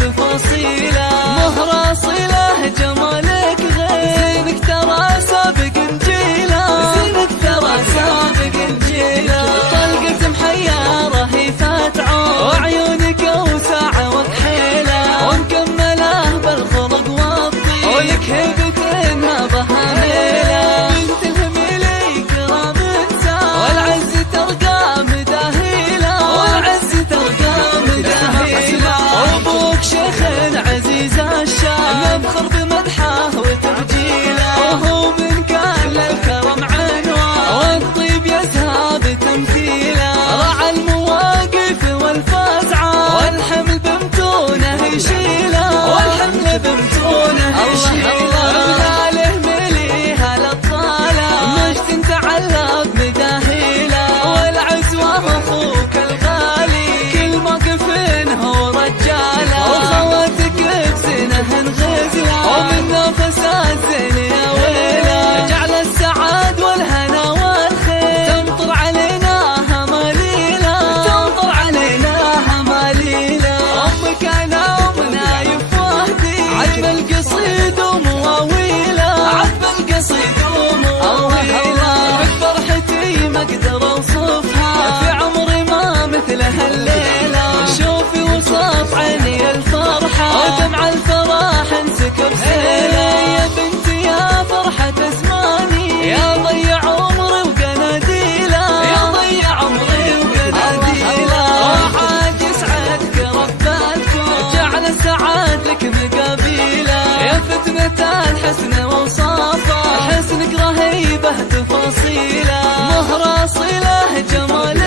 تفاصيله، مهرة صلة جمالك غير، زينك ترى سابق انجيله، زينك ترى سابق انجيله، طلقة محيرة هي فاتعة وعيونك اوسع وكحيله، ومكمله بالخلق والطيب، ولك هيبة انها بهاميله، بنت الهميلي كرام انسان، والعز ترقى مداهيله، والعز ترقى مداهيله، وابوك شيخ عزيز الشام، نفخر بمدحه وتبجيله، وهو من كان للكرم عنوان، والطيب يزهى بتمثيله، راعى المواقف والفزعه، والحمل بمتونه يشيله، والحمل بمتونه يشيله، بلاله مليها للطاله، مجد تعلق مداهيله، والعزوه اخوك الغالي، كل موقف هو رجاله، وخواتك بسنه انغزله، ومن نفسات زين يا ويله، جعل السعاد والهنا والخير تمطر علينا هماليله، تمطر علينا هماليله، امك انا ومنايف وهدي، عجب القصيد ومواويله، عجب القصيد ومواويله، بفرحتي ما اقدر اوصفها، في عمري ما مثلها الليله، شوفي وصف عيني الفرحه، ودمع الفرح انسكب سيله، يا بنتي يا فرحه زماني، يا ضيع عمري وقناديله، يا ضيع عمري وقناديله، وعاد يسعدك رب الكون، جعل السعاد لك مقابيله، يا فتنة الحسن وصافه، حسنك رهيبه تفاصيله، مهرة صله جمال